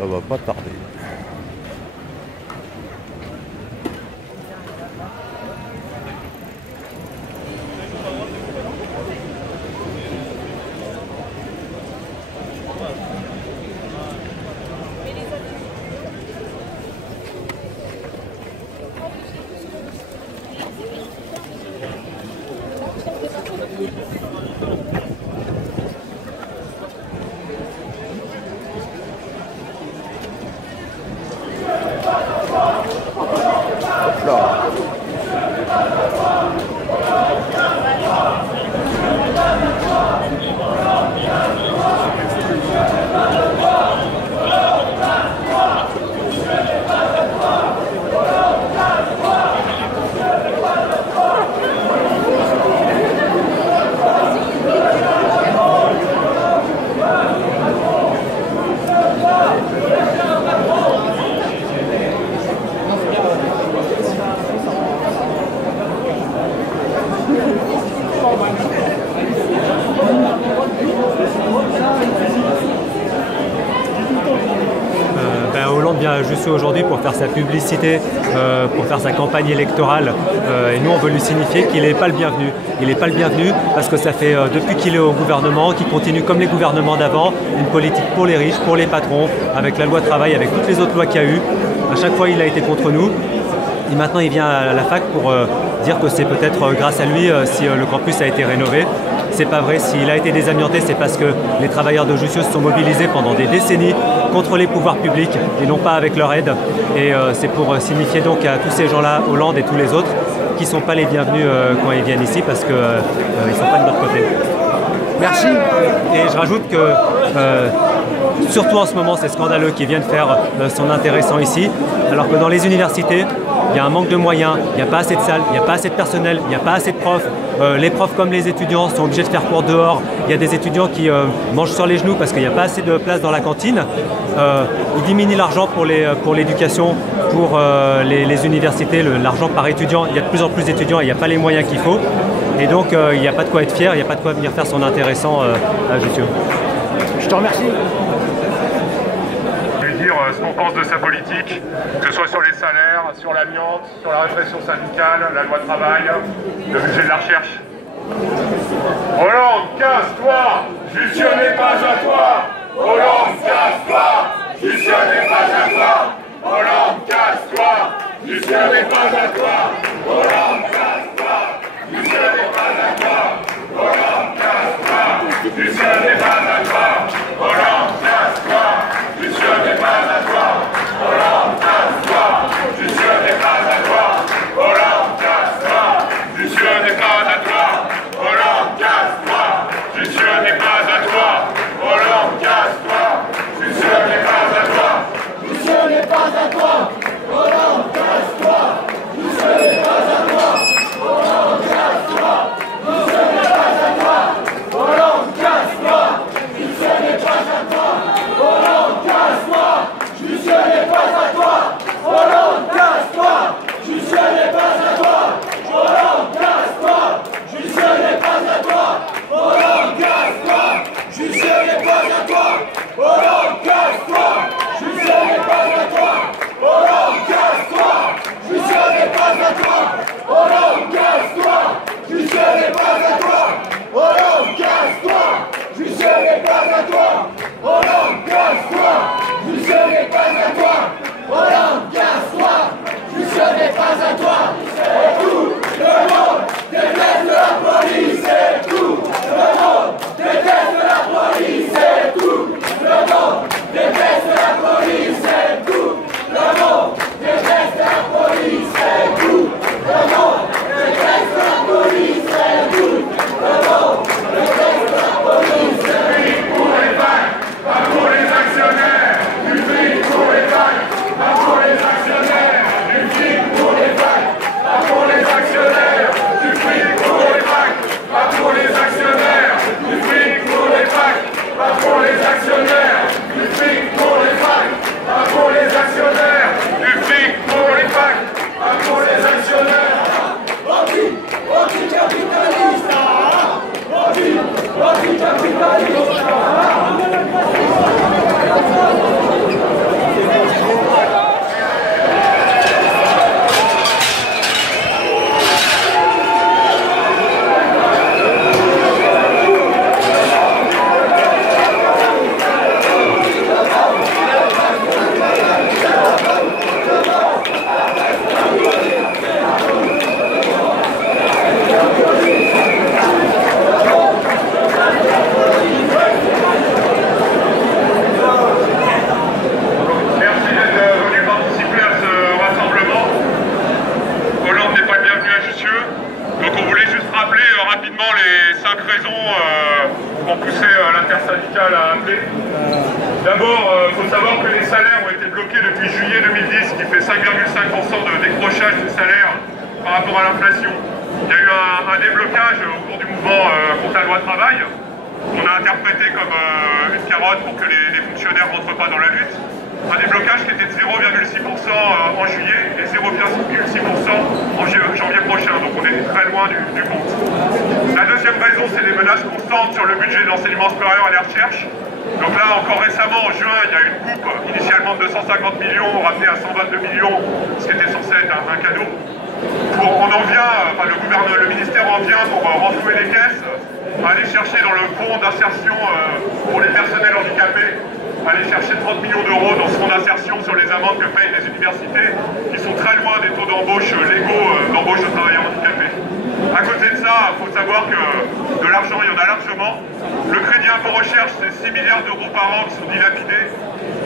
Ça va pas tarder. Hollande vient à Jussieu aujourd'hui pour faire sa publicité, pour faire sa campagne électorale. Et nous, on veut lui signifier qu'il n'est pas le bienvenu. Il n'est pas le bienvenu parce que ça fait depuis qu'il est au gouvernement, qu'il continue comme les gouvernements d'avant, une politique pour les riches, pour les patrons, avec la loi travail, avec toutes les autres lois qu'il y a eu. À chaque fois, il a été contre nous. Et maintenant, il vient à la fac pour dire que c'est peut-être grâce à lui si le campus a été rénové. C'est pas vrai, s'il a été désamianté, c'est parce que les travailleurs de Jussieu se sont mobilisés pendant des décennies contre les pouvoirs publics et non pas avec leur aide. Et c'est pour signifier donc à tous ces gens-là, Hollande et tous les autres, qui ne sont pas les bienvenus quand ils viennent ici parce qu'ils ne sont pas de notre côté. Merci. Et je rajoute que surtout en ce moment, c'est scandaleux qu'il vienne faire son intéressant ici, alors que dans les universités, il y a un manque de moyens, il n'y a pas assez de salles, il n'y a pas assez de personnel, il n'y a pas assez de profs. Les profs comme les étudiants sont obligés de faire cours dehors. Il y a des étudiants qui mangent sur les genoux parce qu'il n'y a pas assez de place dans la cantine. Ils diminuent l'argent pour l'éducation, pour les universités, l'argent par étudiant. Il y a de plus en plus d'étudiants et il n'y a pas les moyens qu'il faut. Et donc il n'y a pas de quoi être fier, il n'y a pas de quoi venir faire son intéressant à Jussieu. Je te remercie. Dire ce qu'on pense de sa politique, que ce soit sur les salaires, sur l'amiante, sur la répression syndicale, la loi travail, le budget de la recherche. Hollande, casse-toi! Jussieu n'est pas à toi! Hollande, casse-toi! Jussieu n'est pas à toi! Hollande, casse-toi! Jussieu n'est pas à toi! Hollande, casse-toi! Jussieu n'est pas à toi! Hollande, casse-toi! Jussieu n'est pas à toi! Hollande, casse-toi! Jussieu n'est pas à toi! Hollande, casse-toi! Jussieu n'est pas à toi! Hollande, casse-toi! Jussieu n'est pas à toi! Hollande, casse-toi! Jussieu n'est pas à toi! Hollande, casse-toi! Jussieu n'est pas à toi! Jussieu n'est pas à toi! Hollande, casse-toi! Jussieu n'est pas à toi! Hollande, casse-toi! Jussieu n'est pas à toi! Hollande, casse-toi! Jussieu n'est pas à toi! Hollande, casse-toi! Jussieu n'est pas à toi! Hollande, casse-toi! Jussieu n'est pas à toi! Hollande, casse-toi! Jussieu n'est pas à toi! Hollande, casse-toi! Jussieu n'est pas à toi! Hollande, casse-toi! Jussieu n'est pas à toi! Hollande, casse-toi! Jussieu n'est pas à toi! Hollande, casse-toi! Jussieu n'est pas à toi! Hollande, casse-toi! Jussieu n'est pas à toi! Hollande, casse-toi! Jussieu n'est pas à toi! Hollande, casse-toi! Jussieu n'est pas à toi! Et tout le monde déteste la police! Et tout le monde déteste la police! Et tout le monde déteste la police! Et tout le monde déteste la police! Et tout le monde déteste la police! Et tout le monde déteste la police! Une pour les vagues, pas pour les actionnaires! Une brique pour les vagues, pas pour les actionnaires! Une brique pour les vagues, pas pour les actionnaires! raisons qui ont poussé l'intersyndicale à appeler. D'abord, il faut savoir que les salaires ont été bloqués depuis juillet 2010, qui fait 5,5% de décrochage des salaires par rapport à l'inflation. Il y a eu un déblocage au cours du mouvement contre la loi travail. On a interprété comme une carotte pour que les fonctionnaires ne rentrent pas dans la lutte. Un déblocage qui était de 0,6% en juillet et 0,6% en janvier prochain, donc on est très loin du compte. La deuxième raison, c'est les menaces constantes sur le budget de l'enseignement supérieur et la recherche. Donc là, encore récemment, en juin, il y a eu une coupe initialement de 250 millions, ramenée à 122 millions, ce qui était censé être un cadeau. Le ministère en vient pour renflouer les caisses, aller chercher dans le fonds d'insertion pour les personnels handicapés, aller chercher 30 millions d'euros dans ce fonds d'insertion sur les amendes que payent les universités, qui sont très loin des taux d'embauche légaux d'embauche de travailleurs handicapés. À côté de ça, il faut savoir que de l'argent, il y en a largement. Le crédit impôt recherche, c'est 6 milliards d'euros par an qui sont dilapidés.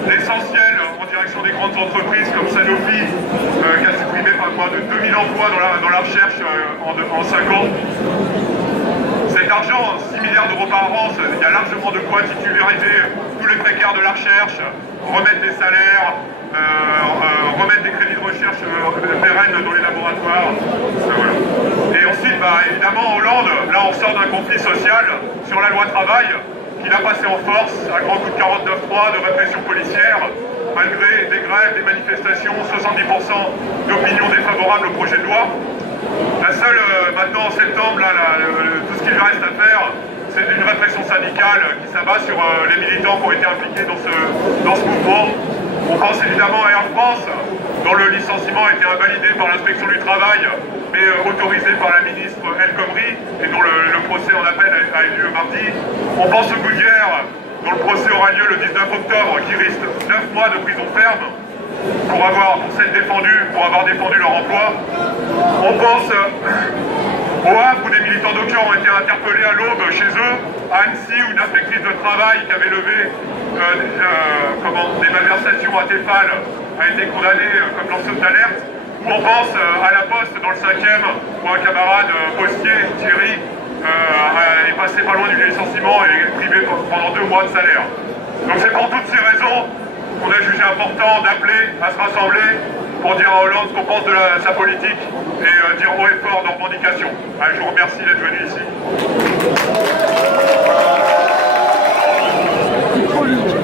L'essentiel en direction des grandes entreprises comme Sanofi, qui a supprimé par moins de 2000 emplois dans la recherche en 5 ans. Cet argent, 6 milliards d'euros par an, il y a largement de quoi titulariser tous les précaires de la recherche, remettre des salaires, remettre des crédits de recherche pérennes dans les laboratoires. Voilà. Et ensuite, évidemment, Hollande, là on sort d'un conflit social sur la loi travail, qu'il a passé en force, à grand coup de 49.3, de répression policière, malgré des grèves, des manifestations, 70% d'opinion défavorable au projet de loi. La seule, maintenant en septembre, tout ce qu'il reste à faire, c'est une répression syndicale qui s'abat sur les militants qui ont été impliqués dans ce mouvement. On pense évidemment à Air France, dont le licenciement a été invalidé par l'inspection du travail, mais autorisé par la ministre El Khomri, et dont le procès en appel a eu lieu mardi. On pense au Goodyear, dont le procès aura lieu le 19 octobre, qui risque 9 mois de prison ferme pour avoir défendu leur emploi. On pense au Havre, où des militants d'Occhio ont été interpellés à l'aube chez eux, à Annecy, où une inspectrice de travail qui avait levé des malversations à Tefal a été condamnée comme lanceuse d'alerte. Ou on pense à la Poste dans le 5e, où un camarade postier, Thierry, est passé pas loin du licenciement et est privé pendant 2 mois de salaire. Donc c'est pour toutes ces raisons qu'on a jugé important d'appeler à se rassembler pour dire à Hollande ce qu'on pense de sa politique et dire haut et fort nos revendications. Allez, je vous remercie d'être venu ici. Politique.